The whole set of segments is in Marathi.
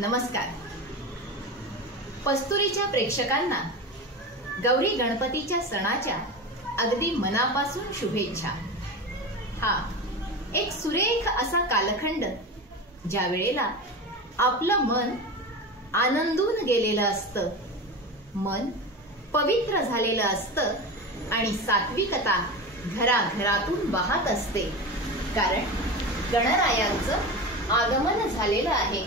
नमस्कार. पस्तुरीच्या प्रेक्षकांना गौरी गणपतीच्या सणाच्या अगदी मनापासून शुभेच्छा. हा एक सुरेख असा कालखंड ज्या वेळेला आपलं मन आनंदून गेलेलं असतं, मन पवित्र झालेलं असतं आणि सात्विकता घराघरातून वाहत असते. कारण गणरायांचं आगमन झालेलं आहे.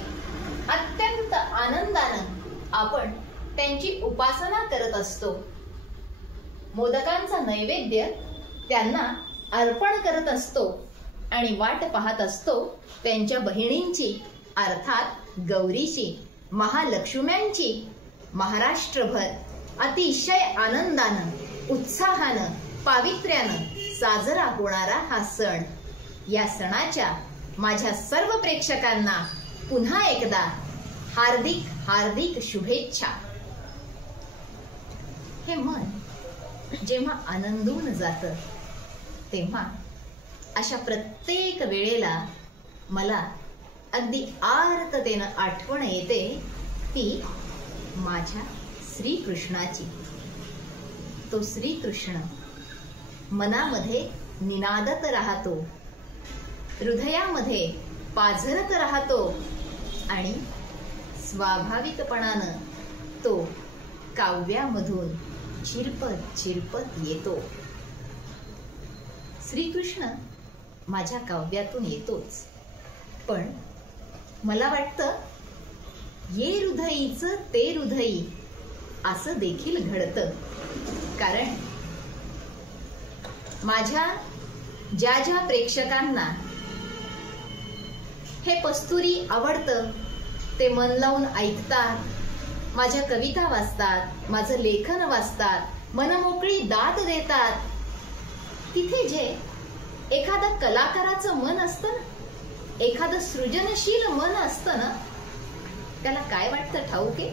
अत्यंत आनंदानं आपण त्यांची उपासना करत असतो. मोदकांचा नैवेद्य त्यांना अर्पण करत असतो आणि वाट पाहत असतो त्यांच्या बहिणींची, अर्थात गौरीची, महालक्ष्म्यांची. महाराष्ट्रभर अतिशय आनंदानं, उत्साहानं, पावित्र्यानं साजरा होणारा हा सण. या सणाच्या माझ्या सर्व प्रेक्षकांना पुन्हा एकदा हार्दिक हार्दिक शुभेच्छा. हे मन जेव्हा आनंदून जातं तेव्हा अशा प्रत्येक वेळेला मला अगदी आर्ततेनं आठवण येते ती माझ्या श्रीकृष्णाची. तो श्रीकृष्ण मनामध्ये निनादत राहतो, हृदयामध्ये पाझरत राहतो आणि स्वाभाविकपणानं तो काव्यामधून चिरपत चिरपत येतो. श्रीकृष्ण माझ्या काव्यातून येतोच, पण मला वाटतं ये हृदयीचं ते हृदयी असं देखील घडतं. कारण माझ्या ज्या ज्या प्रेक्षकांना हे पस्तुरी आवडतं ते मन लावून ऐकतात, माझ्या कविता वाचतात, माझं लेखन वाचतात, मनमोकळी दाद देतात. तिथे जे एखादं कलाकाराचं मन असतं ना, एखादं सृजनशील मन असतं ना, त्याला काय वाटतं ठाऊके?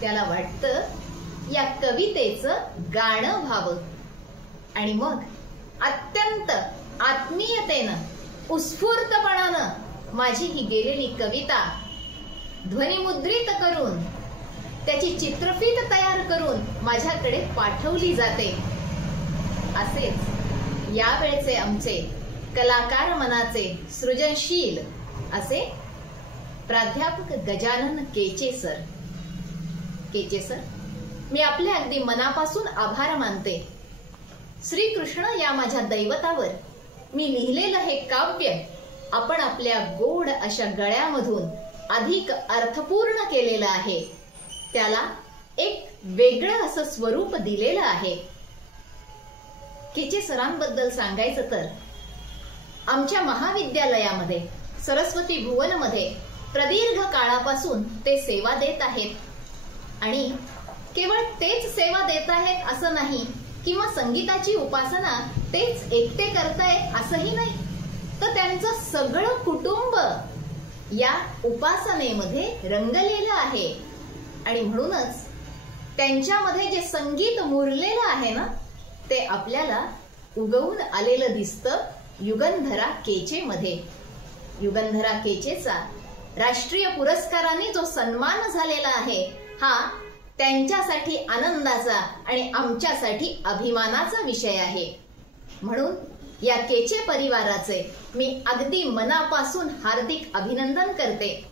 त्याला वाटतं या कवितेचं गाणं व्हावं आणि मग अत्यंत आत्मीयतेनं, उत्स्फूर्तपणानं माझी ही गेलेली कविता ध्वनिमुद्रित करून त्याची चित्रफीत तयार करून माझ्याकडे पाठवली जाते. असेच यावेळचे आमचे कलाकार मनाचे सृजनशील असे प्राध्यापक गजानन केचे सर. केचे सर, मी आपले अगदी मनापासून आभार मानते. श्रीकृष्ण या माझ्या दैवतावर मी लिहिलेलं हे काव्य आपण आपल्या गोड अशा गळ्यामधून अधिक अर्थपूर्ण केलेलं आहे. त्याला एक वेगळं असं स्वरूप दिलेलं आहे. केचे सरांबद्दल सांगायचं तर आमच्या महाविद्यालयामध्ये सरस्वती भुवनमध्ये प्रदीर्घ काळापासून ते सेवा देत आहेत. आणि केवळ तेच सेवा देत आहेत असं नाही, किंवा संगीताची उपासना तेच एकटे करतायत असंही नाही, तर त्यांचं सगळं कुटुंब या उपासनेमध्ये रंगलेलं आहे. आणि म्हणूनच त्यांच्यामध्ये जे संगीत मुरलेलं आहे ना, ते आपल्याला उगवून आलेलं दिसतं युगंधरा केचे मध्ये. युगंधरा केचेचा राष्ट्रीय पुरस्काराने जो सन्मान झालेला आहे, हा त्यांच्यासाठी आनंदाचा आणि आमच्यासाठी अभिमानाचा विषय आहे. म्हणून या केचे परिवाराचे मी अगदी मनापासून हार्दिक अभिनंदन करते.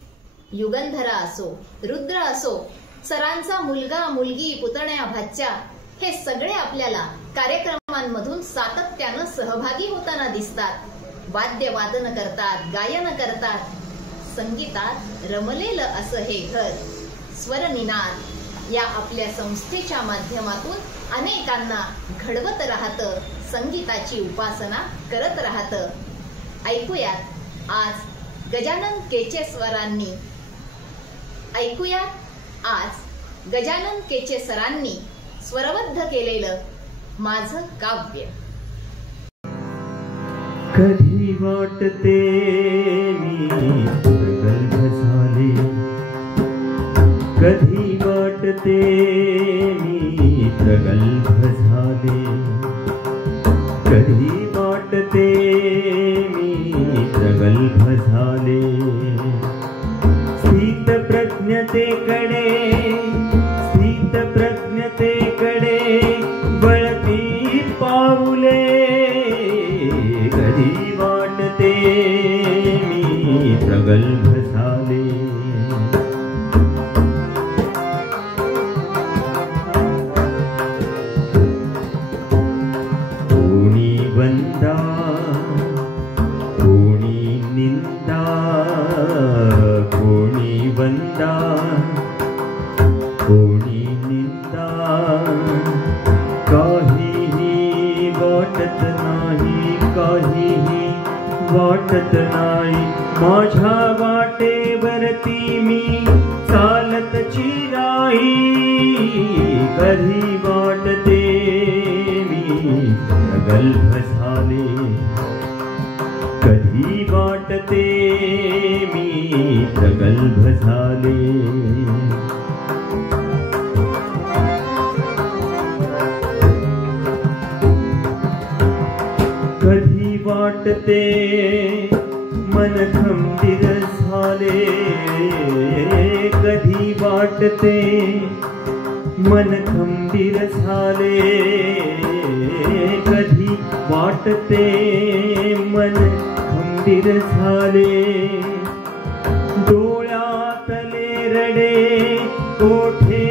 युगंधरा असो, रुद्र असो, सरांचा मुलगा, मुलगी, पुतण्या, भाच्या, हे सगळे आपल्याला कार्यक्रमांमधून सातत्यानं सहभागी होताना दिसतात. वाद्यवादन करतात, गायन करतात. संगीतात रमलेलं असं हे घर स्वरनिनाद या आपल्या संस्थेच्या माध्यमातून अनेकांना घडवत राहतं, संगीताची उपासना करत राहतं. ऐकूयात आज गजानन केचे सरांनी स्वरबद्ध केलेलं माझं काव्य. कधी वाटते मी प्रगल्भ झाले, कधी वाटते मी प्रगल्भ झाले, कधी वाटते मी प्रगल्भ झाले. प्रज्ञतेकडे स्थित प्रज्ञतेकडे वळती पाऊले कधी वाटते मी प्रगल्भ झाले कोणी वंदा कोणी निंदा कोणी वंदा कोणी निंदा काहीही वाटत नाही काहीही वाटत नाही माझ्या वाटेवरती मी चालतची राही कधी वाटते मी प्रगल्भ झाले कधी वाटते मी प्रगल्भ झाले कधी वाटते मन खंबीर झाले कधी वाटते मन खंबीर झाले कधी वाटते मन खंबीर झाले डोळ्यातले रडे कोठे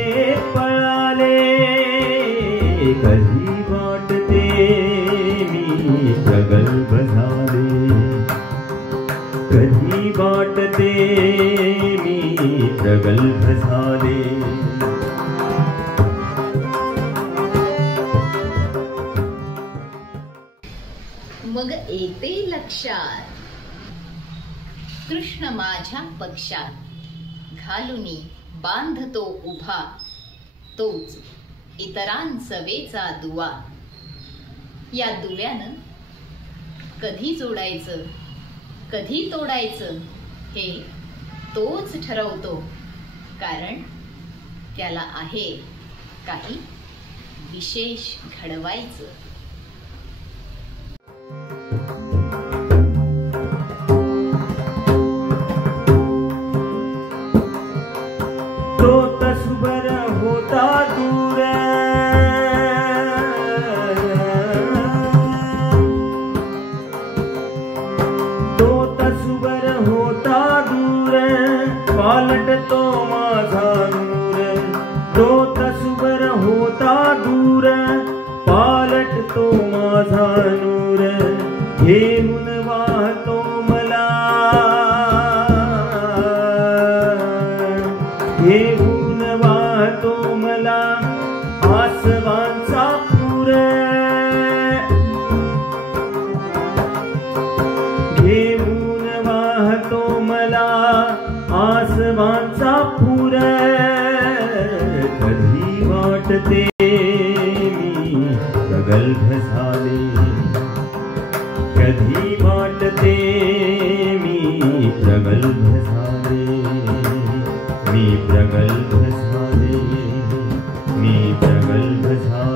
पळाले कधी वाटते मी प्रगल्भ झाले कधी वाटते मी प्रगल्भ झाले मग येते लक्षात कृष्ण माझ्या पक्षात घालुनी बांधतो उभा तोच इतरांसवेचा दुवा या दुव्यानं कधी जोडायचं कधी तोडायचं हे तोच ठरवतो कारण त्याला आहे काही विशेष घडवायचं तो तसबर होता दूर तो तसबर होता दूर पालट तो माझा नूर तो तसबर होता दूर पालट तो माझा नूर घेऊन वाहतो मला घेऊन वाहतो मला आसवांचा पूर घेऊन वाहतो मला आसवांचा पूर कधी वाटते मी प्रगल्भ झाले कधी वाटते मी प्रगल्भ झाले मी प्रगल्भ झाले मी प्रगल्भ झाले